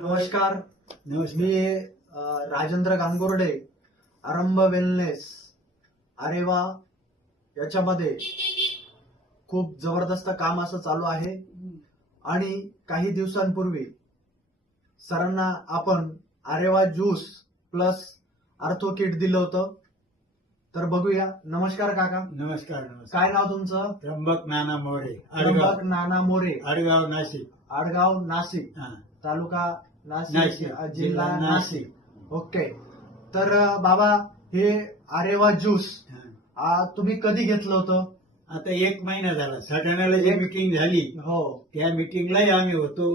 नमस्कार. नमस्कार. मी राजेंद्र गांगुर्डे, आरंभ वेलनेस आरेवा याच्यामध्ये खूप जबरदस्त काम असं चालू आहे आणि काही दिवसांपूर्वी सरांना आपण आरेवा ज्यूस प्लस आर्थो किट दिलं होतं. तर बघूया. नमस्कार काका. नमस्कार. नमस्कार. काय नाव तुमचं? त्र्यंबक नाना मोरे, त्र्यंबक नाना मोरे, आडगाव, नाशिक. आडगाव, नाशिक, हा. तालुका नाशिक, नाशिक, जिल्हा जिल्हा नाशिक. ओके. तर बाबा, हे आरेवा ज्यूस हा. तुम्ही कधी घेतलं होतं? आता 1 महिना झाला. सटाण्याला जी मीटिंग झाली हो त्या मीटिंगलाही आम्ही होतो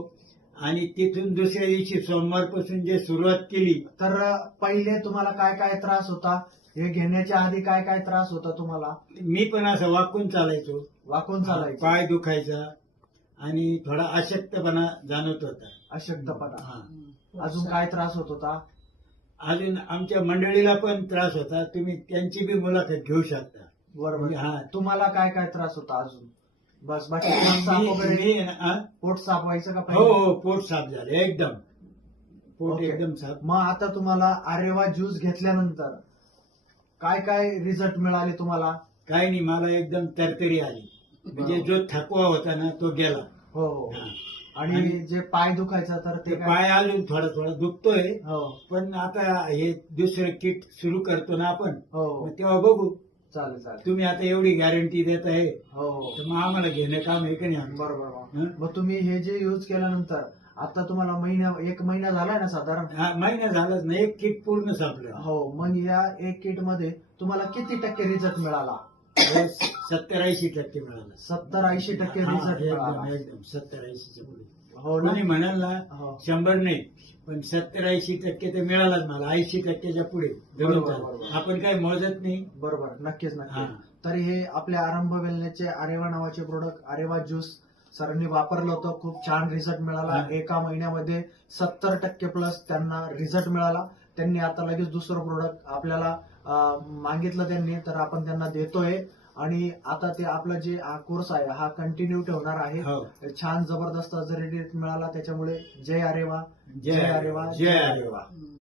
आणि तिथून दुसऱ्या दिवशी सोमवारपासून जे सुरुवात केली. तर पहिले तुम्हाला काय काय त्रास होता? हे घेण्याच्या आधी काय काय त्रास होता तुम्हाला? मी पण असं वाकून चालायचो, वाकून चालायचं, पाय दुखायचा आणि थोडा अशक्तपणा जाणवत होता. अशक्तपणा. हा. अजून काय त्रास होत होता? अजून आमच्या मंडळीला पण त्रास होता. तुम्ही त्यांची बी मुलाखत घेऊ शकता. बरोबर. हा. तुम्हाला काय काय त्रास होता अजून? बस बाकी पोट साफ वगैरे? हा? पोट साफ व्हायचं का हो पहिले? हो, पोट साफ झालं एकदम. पोट ओके. एकदम साफ. मग आता तुम्हाला आरेवा ज्यूस घेतल्यानंतर काय काय रिझल्ट मिळाले तुम्हाला? काही नाही, मला एकदम तरतरी आली. म्हणजे जो थकवा होता ना तो गेला. हो हो. हा. आणि आणि जे पाय दुखायचा तर ते ते काय? पाय अजून थोडा थोडा दुखतोय. हो पण आता हे दुसरं किट सुरू करतो ना आपण, हो मग तेव्हा बघू. चालेल चालेल. तुम्ही आता एवढी गॅरंटी देत आहे हो हो. तर मग आम्हाला घेणं काम आहे का नाही आमचं? बरोबर. हं? मग तुम्ही हे जे यूज केल्यानंतर आता तुम्हाला 1 महिना झालाय ना साधारण? हा, महिना झालाच नाही. एक किट पूर्ण सापलं. हो. मग या एक किट मध्ये तुम्हाला किती टक्के रिझल्ट मिळाला? 70-80% मिळालं. 70-80% हा, रिझल्ट एकदम मिळाला. एकदम 70-80च्या पुढे. हो ना? कोणी म्हणाल ना हो. 100 नाही, पण 70-80% तर मिळालाच मला. 80%च्या पुढे धरून बरोबर, चालू. बरोबर. आपण काही मोजत नाही. बरोबर. नक्कीच हा. नक्कीच. तर हे आपल्या आरंभ वेलनेसचे आरेवा नावाचे प्रोडक्ट आरेवा ज्यूस सरांनी वापरलं होतं. खूप छान रिझल्ट मिळाला. हा. एका महिन्यामध्ये 70% प्लस त्यांना रिझल्ट मिळाला. त्यांनी आता लगेच दुसरं प्रोडक्ट आपल्याला मागितलं त्यांनी, तर आपण त्यांना देतोय. आणि आता ते आपला जे कोर्स आहे हा कंटिन्यू ठेवणार आहे. हो. छान जबरदस्त रिझल्ट मिळाला. त्याच्यामुळे जय आरेवा, जय आरेवा, जय आरेवा.